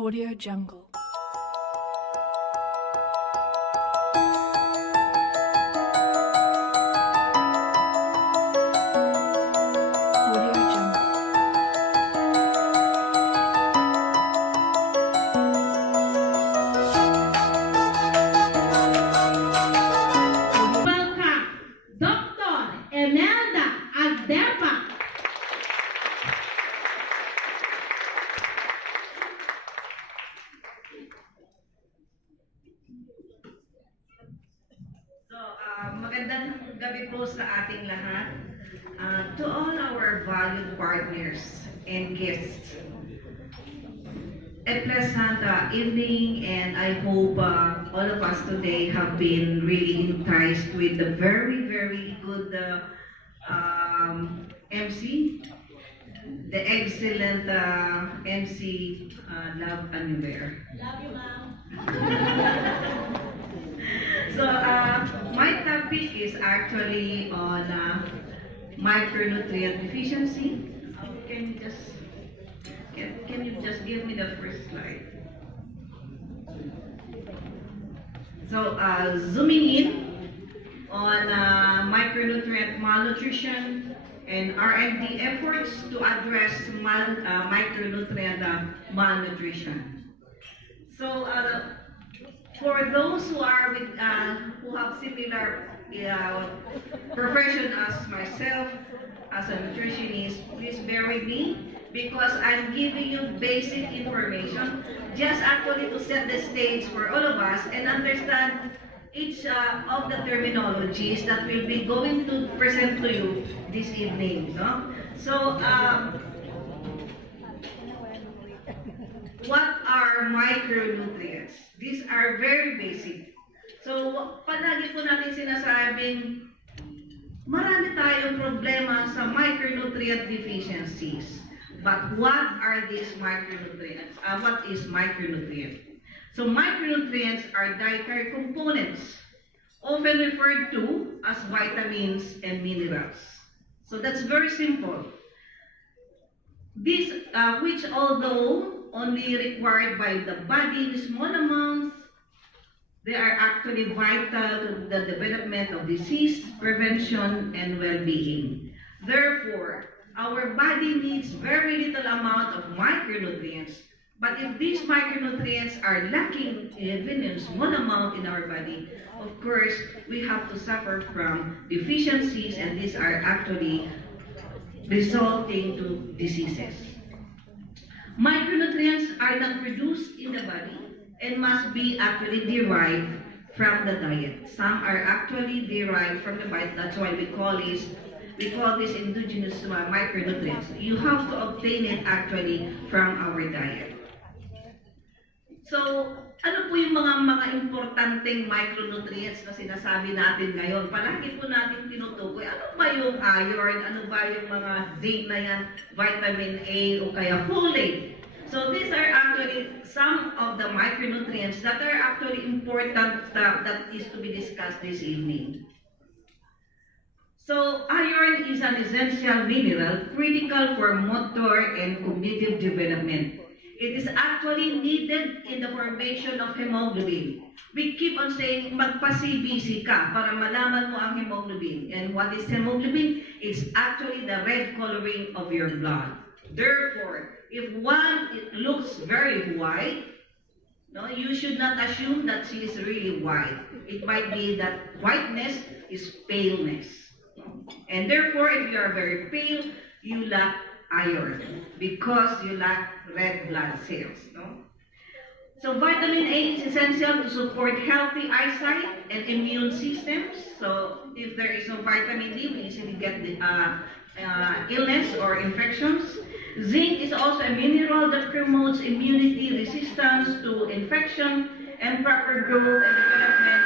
Audio Jungle. Audio Jungle. Welcome, Dr. Imelda Agdeppa. Magandang gabi po sa ating lahat. To all our valued partners and guests, a pleasant evening, and I hope all of us today have been really enticed with the very, very good MC, the excellent MC, Love Anywhere. Love you, ma'am. So, my topic is actually on micronutrient deficiency. Can you just give me the first slide? So, zooming in on micronutrient malnutrition and R&D efforts to address micronutrient malnutrition. So, for those who are with who have similar profession as myself as a nutritionist, please bear with me because I'm giving you basic information just actually to set the stage for all of us and understand each of the terminologies that we'll be going to present to you this evening. No? So, what are micronutrients? These are very basic. So, palagi po natin sinasabing, marami tayong problema sa micronutrient deficiencies. But what are these micronutrients? What is micronutrient? So, micronutrients are dietary components, often referred to as vitamins and minerals. So, that's very simple. These, which although only required by the body in small amounts, they are actually vital to the development of disease, prevention, and well-being. Therefore, our body needs very little amount of micronutrients, but if these micronutrients are lacking even in small amount in our body, of course, we have to suffer from deficiencies, and these are actually resulting to diseases. Micronutrients are not produced in the body and must be actually derived from the diet. Some are actually derived from the diet. That's why we call this indigenous micronutrients. You have to obtain it actually from our diet. So, ano po yung mga importanteng micronutrients na sinasabi natin ngayon? Palagi po natin tinutukoy, ano ba yung iron, ano ba yung mga zinc na yan, vitamin A o kaya folate. So these are actually some of the micronutrients that are actually important that is to be discussed this evening. So iron is an essential mineral critical for motor and cognitive development. It is actually needed in the formation of hemoglobin. We keep on saying, magpa-CBC ka para malaman mo ang hemoglobin. And what is hemoglobin? It's actually the red coloring of your blood. Therefore, if one looks very white, no, you should not assume that she is really white. It might be that whiteness is paleness. And therefore, if you are very pale, you lack iron because you lack red blood cells. No? So vitamin A is essential to support healthy eyesight and immune systems. So if there is no vitamin D, we easily get the illness or infections. Zinc is also a mineral that promotes immunity resistance to infection and proper growth and development.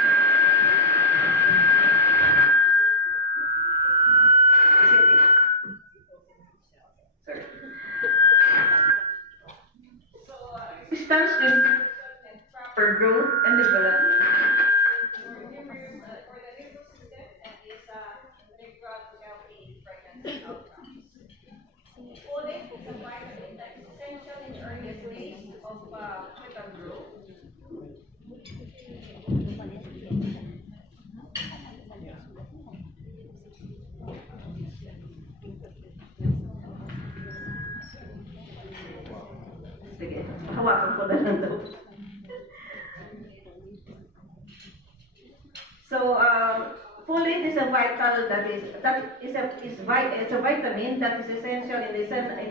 Resistance to and proper growth and development. For the nervous system and is integral to healthy pregnancy outcomes. Folate is a vitamin that is essential in the earliest days of Hawakan ko na lang daw. So, folate is a vital it's a vitamin that is essential in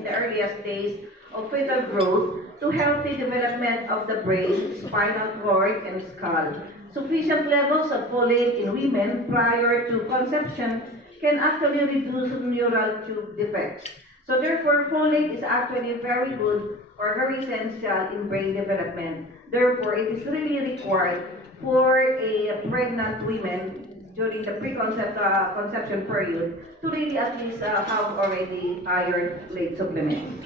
the earliest days of fetal growth to healthy development of the brain, spinal cord, and skull. Sufficient levels of folate in women prior to conception can actually reduce neural tube defects. So therefore, folate is actually very good or very essential in brain development. Therefore, it is really required for a pregnant women during the conception period to really at least have already iron folate supplements.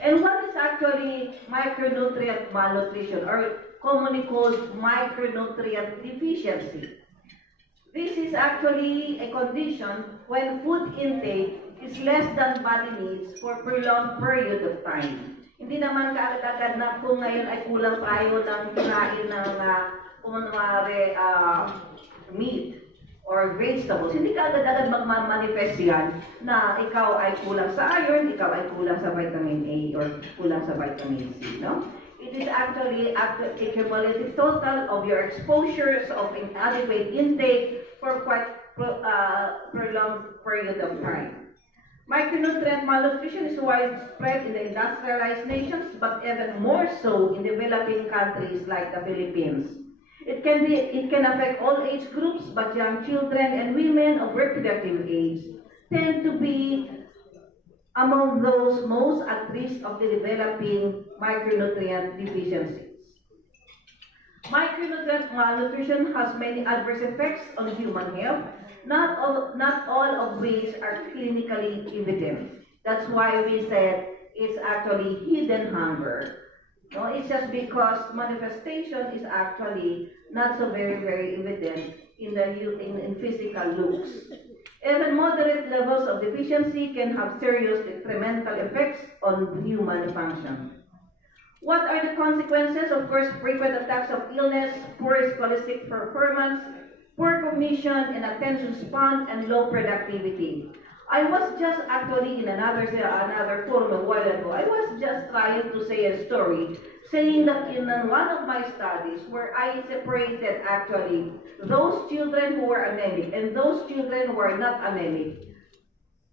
And what is actually micronutrient malnutrition, or commonly called micronutrient deficiency? This is actually a condition when food intake is less than body needs for prolonged period of time. Hindi naman kaagad-agad na kung ngayon ay kulang tayo ng kinain ng meat or vegetables, hindi ka agad-agad magmamanifest yan na ikaw ay kulang sa iron, ikaw ay kulang sa vitamin A or kulang sa vitamin C, no? It is actually a cumulative total of your exposures of inadequate intake for quite prolonged period of time. Micronutrient malnutrition is widespread in the industrialized nations, but even more so in developing countries like the Philippines. It can affect all age groups, but young children and women of reproductive age tend to be among those most at risk of developing micronutrient deficiencies. Micronutrient malnutrition has many adverse effects on human health, not all of which are clinically evident. That's why we said it's actually hidden hunger. No, it's just because manifestation is actually not so very evident in physical looks. Even moderate levels of deficiency can have serious detrimental effects on human function. What are the consequences? Of course, frequent attacks of illness, poor scholastic performance, poor cognition and attention span, and low productivity. I was just actually in another forum a while ago. I was just trying to say a story, saying that in one of my studies where I separated actually those children who were anemic and those children who were not anemic,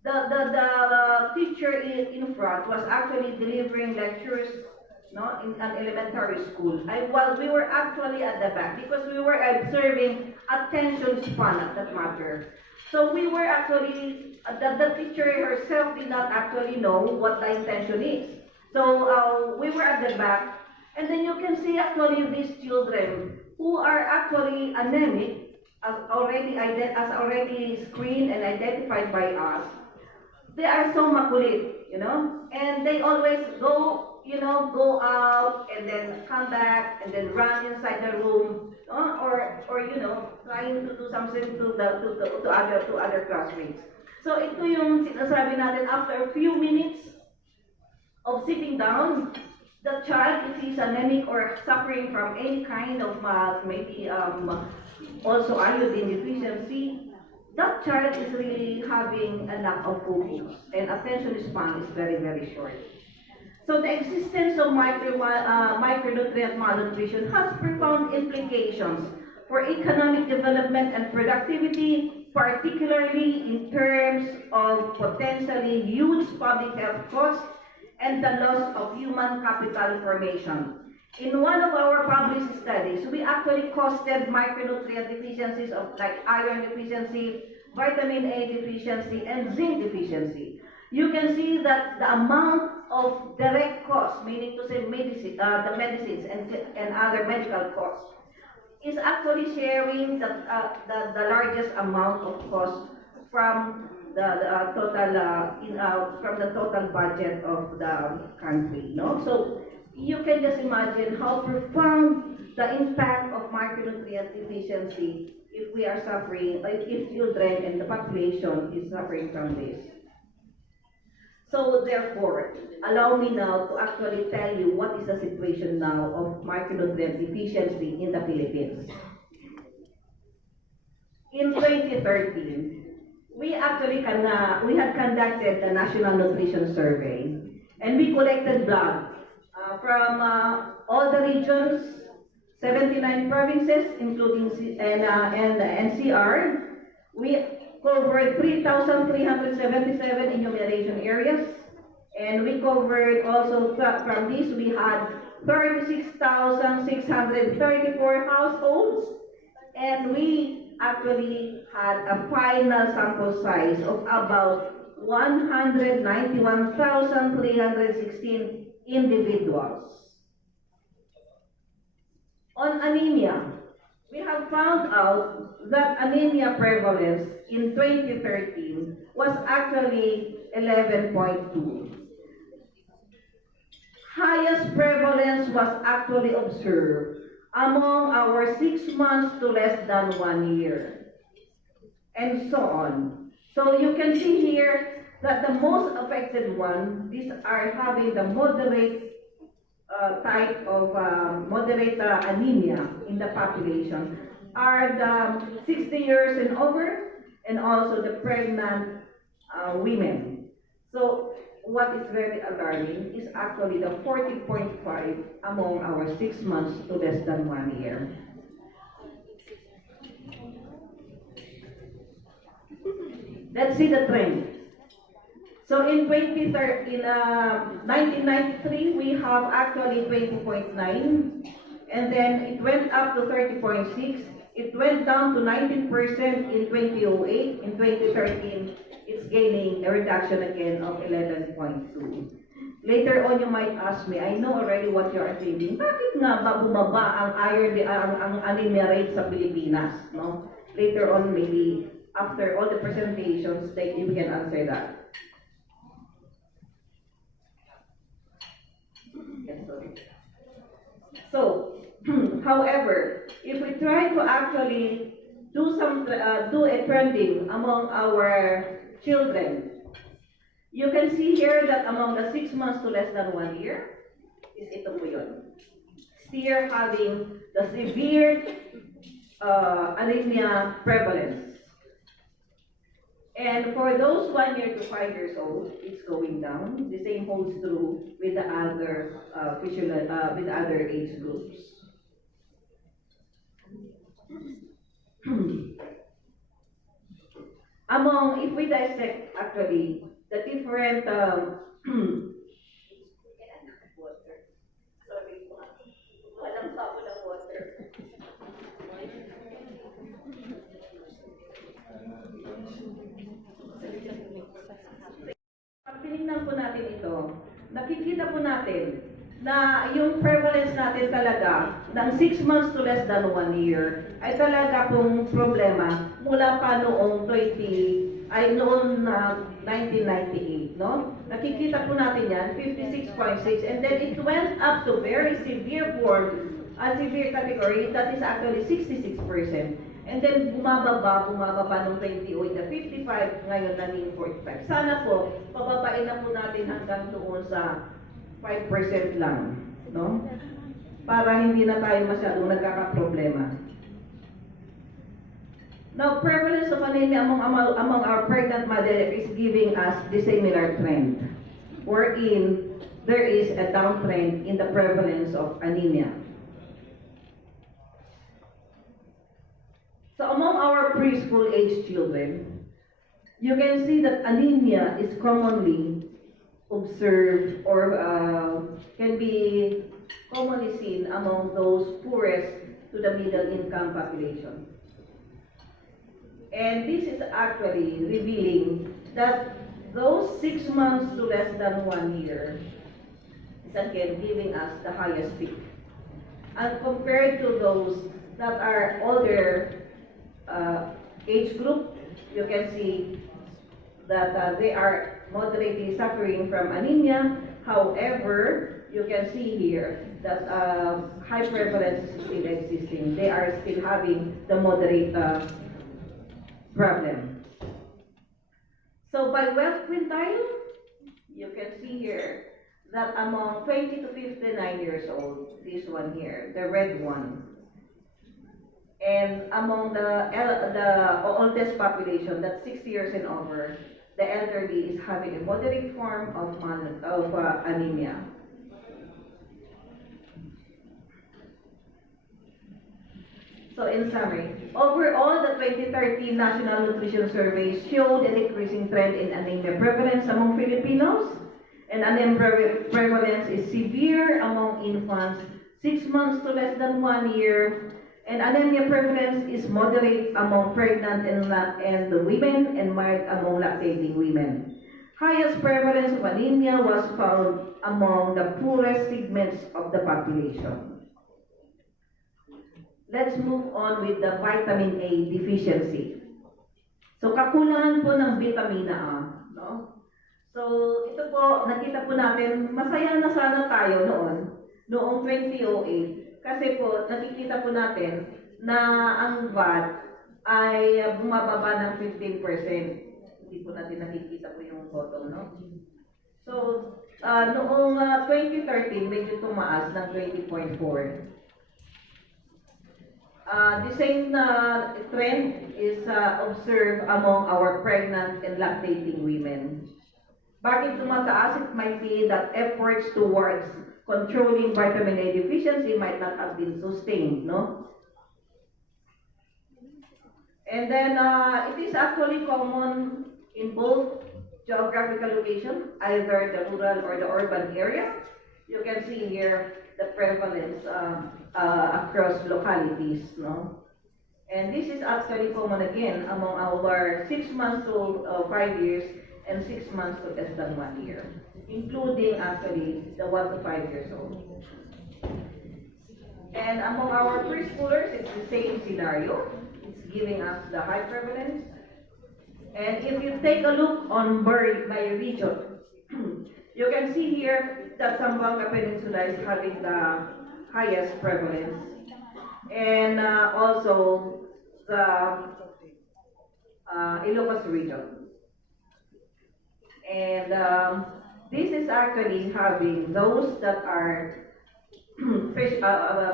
the teacher in front was actually delivering lectures, no, in an elementary school. While we were actually at the back because we were observing attention span at that matter. So we were actually, the teacher herself did not actually know what the intention is. So we were at the back, and then you can see actually these children who are actually anemic, as already screened and identified by us. They are so makulit, and they always go out and then come back and then run inside the room, or trying to do something to other classmates. So ito yung sinasabi natin, after a few minutes of sitting down, the child, if he's anemic or suffering from any kind of maybe also iodine deficiency, that child is really having a lack of focus and attention span is very short. So the existence of micronutrient malnutrition has profound implications for economic development and productivity, particularly in terms of potentially huge public health costs and the loss of human capital formation. In one of our published studies, we actually costed micronutrient deficiencies of like iron deficiency, vitamin A deficiency, and zinc deficiency. You can see that the amount of direct costs, meaning to say the medicines and other medical costs, is actually sharing the largest amount of cost from the total budget of the country. No, so you can just imagine how profound the impact of micronutrient deficiency if we are suffering, like if children and the population is suffering from this. So therefore, allow me now to actually tell you what is the situation now of micronutrient deficiency in the Philippines. In 2013, we had conducted the National Nutrition Survey, and we collected blood from all the regions, 79 provinces, including and the NCR. We covered 3,377 enumeration areas, and we covered also from this we had 36,634 households, and we actually had a final sample size of about 191,316 individuals. On anemia, we have found out that anemia prevalence in 2013 was actually 11.2. Highest prevalence was actually observed among our 6 months to less than 1 year, and so on. So you can see here that the most affected one, these are having the moderate type of moderate anemia in the population, are the 60 years and over, and also the pregnant women. So what is very alarming is actually the 40.5 among our 6 months to less than 1 year. Let's see the trend. So in 1993, we have actually 20.9, and then it went up to 30.6. It went down to 19% in 2008. In 2013, it's gaining a reduction again of 11.2. Later on, you might ask me, I know already what you are thinking, bakit nga ba bumaba ang anemia rate sa Pilipinas? No? Later on, maybe after all the presentations, you can answer that. So, however, if we try to actually do a trending among our children, you can see here that among the 6 months to less than 1 year, is ito po yun. Still having the severe anemia prevalence. And for those 1 year to 5 years old, it's going down. The same holds true with the other with other age groups. If we dissect actually the different Pag tinignan po natin ito, nakikita po natin na yung prevalence natin talaga ng 6 months to less than 1 year ay talaga pong problema mula pa noong 1998, no? Nakikita po natin yan, 56.6, and then it went up to very severe form, a severe category, that is actually 66%. And then bumababa noong 28 na 55, ngayon naging 45. Sana po, pababain na po natin hanggang doon sa 5% lang, no? Para hindi na tayo masyadong nagkakaproblema. Now, prevalence of anemia among our pregnant mother is giving us the similar trend, wherein there is a downtrend in the prevalence of anemia. So among our preschool age children, you can see that anemia is commonly observed or can be commonly seen among those poorest to the middle income population. And this is actually revealing that those 6 months to less than 1 year is again giving us the highest peak. And compared to those that are older age group, you can see that they are moderately suffering from anemia. However, you can see here that high prevalence is still existing. They are still having the moderate problem. So by wealth quintile, you can see here that among 20 to 59 years old, this one here, the red one, and among the oldest population, that's 60 years and over, the elderly is having a moderate form of anemia. So in summary, overall, the 2013 National Nutrition Survey showed a decreasing trend in anemia prevalence among Filipinos, and anemia prevalence is severe among infants 6 months to less than 1 year, and anemia prevalence is moderate among pregnant and women and mild among lactating women. Highest prevalence of anemia was found among the poorest segments of the population. Let's move on with the vitamin A deficiency. So, kakulangan po ng vitamina A, no? So, ito po, nakita po natin, masaya na sana tayo noong 2008. Kasi po, nakikita po natin na ang VAT ay bumababa ng 15%. Hindi po natin nakikita po yung photo, no? So, noong 2013, medyo tumaas ng 20.4. The same trend is observed among our pregnant and lactating women. Bakit tumataas? It might be that efforts towards controlling vitamin A deficiency might not have been sustained, no? And then it is actually common in both geographical location, either the rural or the urban area. You can see here the prevalence across localities, no? And this is actually common again among our 6 months to 5 years and 6 months to less than 1 year, including actually the 1 to 5 years old. And among our preschoolers, it's the same scenario. It's giving us the high prevalence. And if you take a look on by region, you can see here that Zamboanga Peninsula is having the highest prevalence, and also the Ilocos region. And this is actually having those that are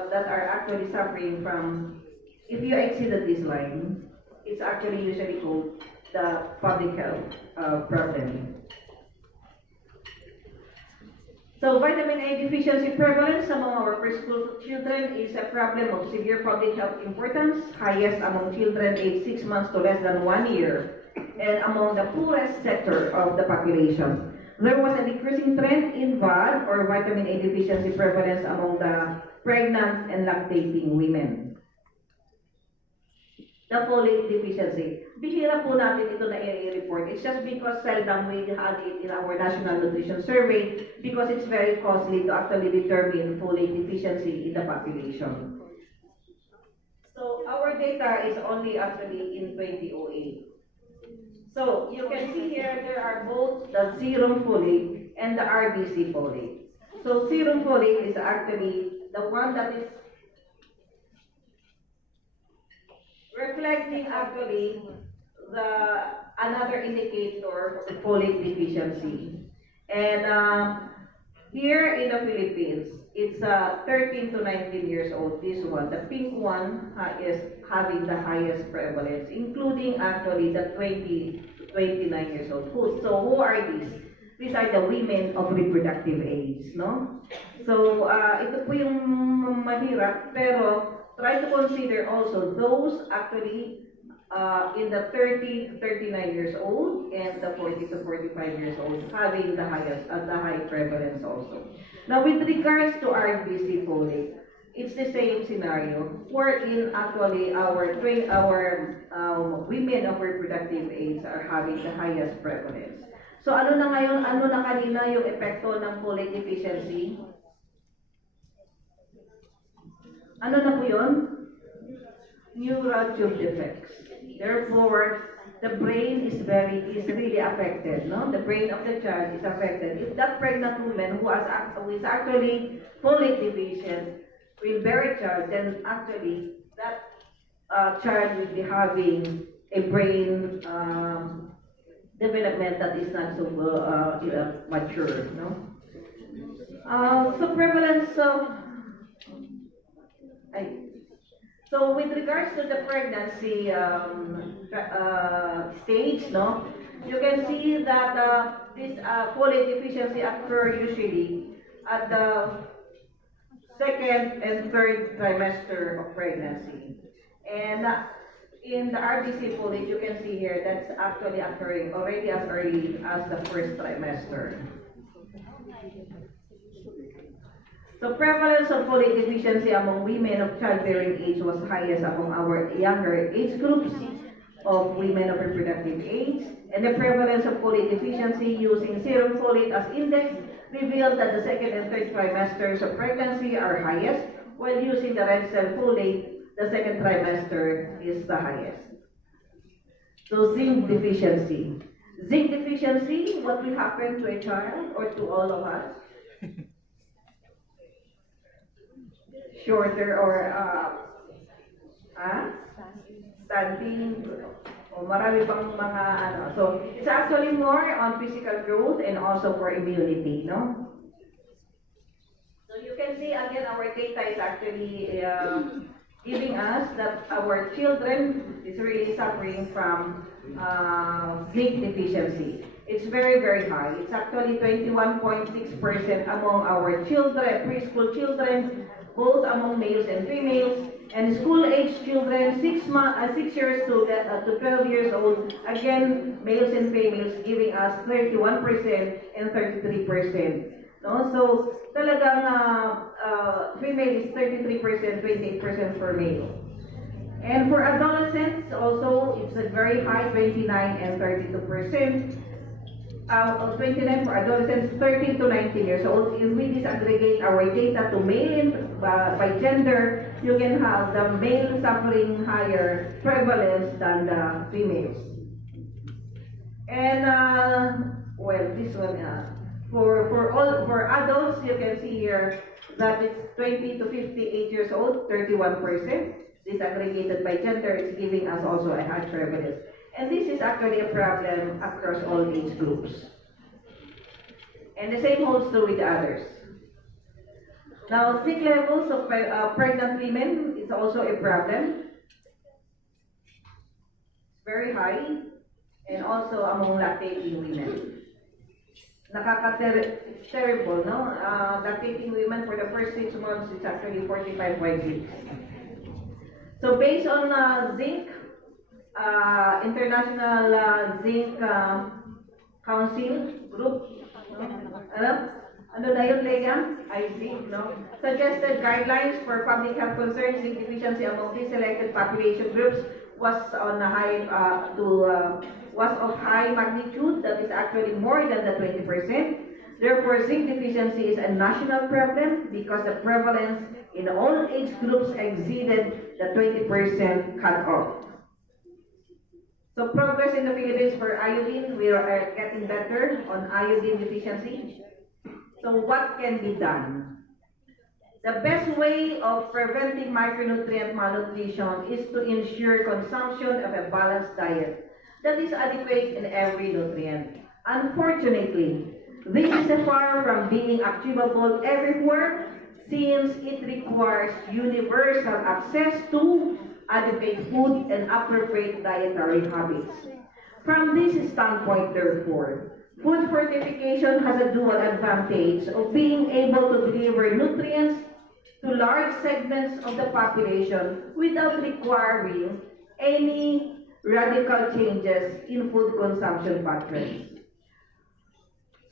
that are actually suffering from, if you exceeded this line, it's actually usually called the public health problem. So vitamin A deficiency prevalence among our preschool children is a problem of severe public health importance, highest among children aged 6 months to less than 1 year, and among the poorest sector of the population. There was a decreasing trend in VAD, or vitamin A deficiency prevalence, among the pregnant and lactating women. The folate deficiency. Bihira po natin ito na i-report. It's just because seldom we had it in our National Nutrition Survey because it's very costly to actually determine folate deficiency in the population. So our data is only actually in 2008. So you can see here there are both the serum folate and the RBC folate. So serum folate is actually the one that is reflecting actually another indicator of the folate deficiency. And here in the Philippines, it's 13 to 19 years old, this one. The pink one is having the highest prevalence, including actually the 20 to 29 years old. So who are these? These are the women of reproductive age, no? So ito po yung mahirap, pero try to consider also those actually in the 30 to 39 years old and the 40 to 45 years old having the highest the high prevalence also. Now with regards to RBC folate, it's the same scenario wherein actually our women of reproductive age are having the highest prevalence. So ano na kanina yung epekto ng folate deficiency? Ano na po yun? Neural tube defects. Therefore, the brain is really affected, no? The brain of the child is affected. If that pregnant woman who is actually folate deficient will bear a child, then actually that child will be having a brain development that is not so mature, no? So prevalence of So with regards to the pregnancy stage, no, you can see that this folate deficiency occur usually at the 2nd and 3rd trimester of pregnancy. And in the RBC folate, you can see here that's actually occurring already as early as the first trimester. So prevalence of folate deficiency among women of childbearing age was highest among our younger age groups of women of reproductive age, and the prevalence of folate deficiency using serum folate as index revealed that the second and third trimesters of pregnancy are highest, while using the red cell folate, the second trimester is the highest. So zinc deficiency. Zinc deficiency, what will happen to a child or to all of us? Shorter or stunting, o marami pang mga ano. So, it's actually more on physical growth and also for immunity, no? So you can see again our data is actually giving us that our children is really suffering from zinc deficiency. It's very, very high. It's actually 21.6% among our children, preschool children, both among males and females, and school-age children, 6 years to 12 years old, again, males and females, giving us 31% and 33%. No? So, talagang female is 33%, 28% for male. And for adolescents, also, it's a very high, 29 and 32%. 29 for adolescents, 13 to 19 years old. If we disaggregate our data to male and by gender, you can have the male suffering higher prevalence than the females. And well, this one for adults, you can see here that it's 20 to 58 years old, 31%. Disaggregated by gender, it's giving us also a high prevalence. And this is actually a problem across all age groups. And the same holds true with the others. Now, sick levels of pregnant women is also a problem. It's very high, and also among lactating women. Terrible, no? Lactating women for the first 6 months, it's actually 45.6. So based on zinc, International Zinc Council Group, ano na yun, Lega? I think, no? Suggested guidelines for public health concerns, zinc deficiency among these selected population groups was on a high, was of high magnitude, that is actually more than the 20%. Therefore, zinc deficiency is a national problem because the prevalence in all age groups exceeded the 20% cutoff. So progress in the Philippines for iodine, we are getting better on iodine deficiency. So what can be done? The best way of preventing micronutrient malnutrition is to ensure consumption of a balanced diet that is adequate in every nutrient. Unfortunately, this is far from being achievable everywhere since it requires universal access to adequate food and appropriate dietary habits. From this standpoint, therefore, food fortification has a dual advantage of being able to deliver nutrients to large segments of the population without requiring any radical changes in food consumption patterns.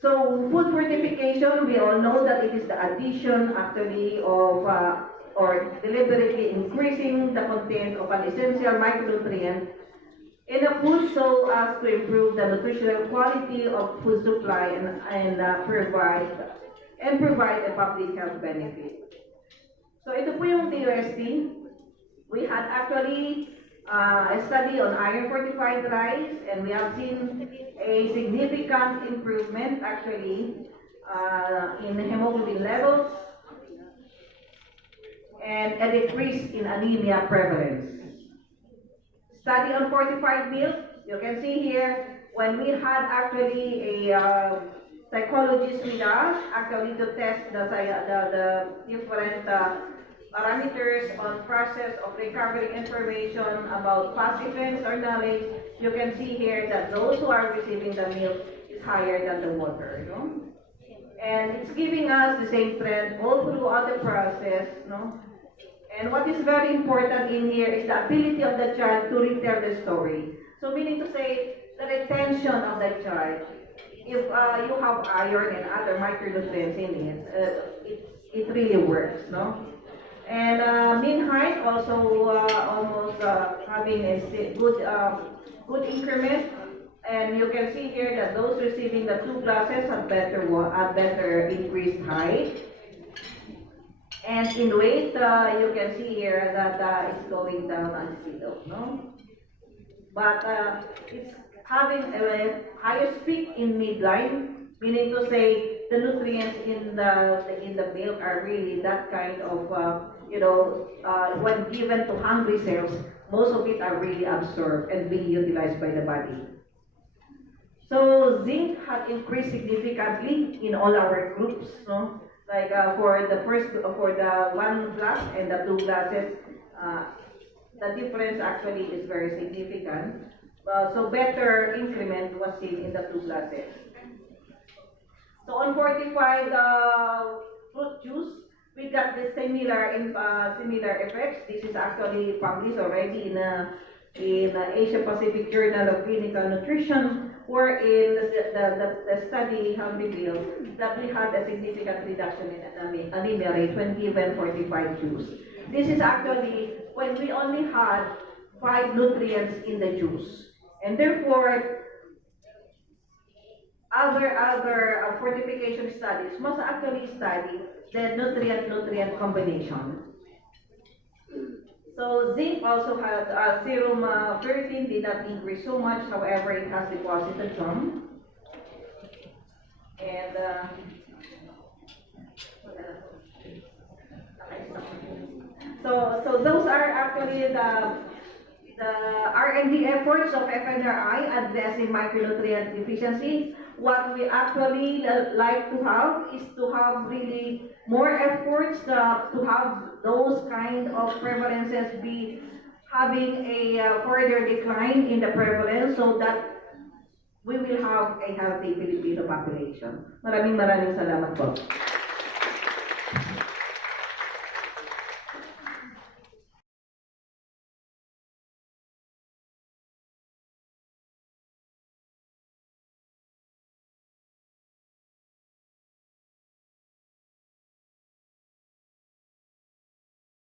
So food fortification, we all know that it is the addition actually of or deliberately increasing the content of an essential micronutrient in a food so as to improve the nutritional quality of food supply and provide a public health benefit. So ito po yung DOST. We had actually a study on iron fortified rice, and we have seen a significant improvement actually in hemoglobin levels and a decrease in anemia prevalence. Study on fortified milk, you can see here when we had actually a psychologist with us actually to test the different parameters on process of recovering information about past events or knowledge. You can see here that those who are receiving the milk is higher than the water, no? And it's giving us the same trend all throughout the process, no? And what is very important in here is the ability of the child to retell the story. So meaning to say, the retention of the child. If you have iron and other micronutrients in it, it really works, no? And mean height also almost having a good increment. And you can see here that those receiving the 2 classes had better increased height. And in weight, you can see here that it's going down on speed of, no? But it's having a highest peak in midline, meaning to say the nutrients in the milk are really that kind of, when given to hungry cells, most of it are really absorbed and being utilized by the body. So zinc had increased significantly in all our groups, no? Like for the 1 glass and the 2 glasses, the difference actually is very significant. So better increment was seen in the 2 glasses. So on fortified fruit juice, we got the similar effects. This is actually published already in Asia Pacific Journal of Clinical Nutrition, wherein the study have revealed that we had a significant reduction in anemia rate when given fortified juice. This is actually when we only had 5 nutrients in the juice, and therefore other fortification studies must actually study the nutrient combination. So zinc also has serum ferritin did not increase so much, however it has deposited some. And so those are actually the R&D efforts of FNRI addressing micronutrient deficiency. What we actually like to have is to have really more efforts to have those kind of prevalences be having a further decline in the prevalence so that we will have a healthy Filipino population. Maraming salamat po.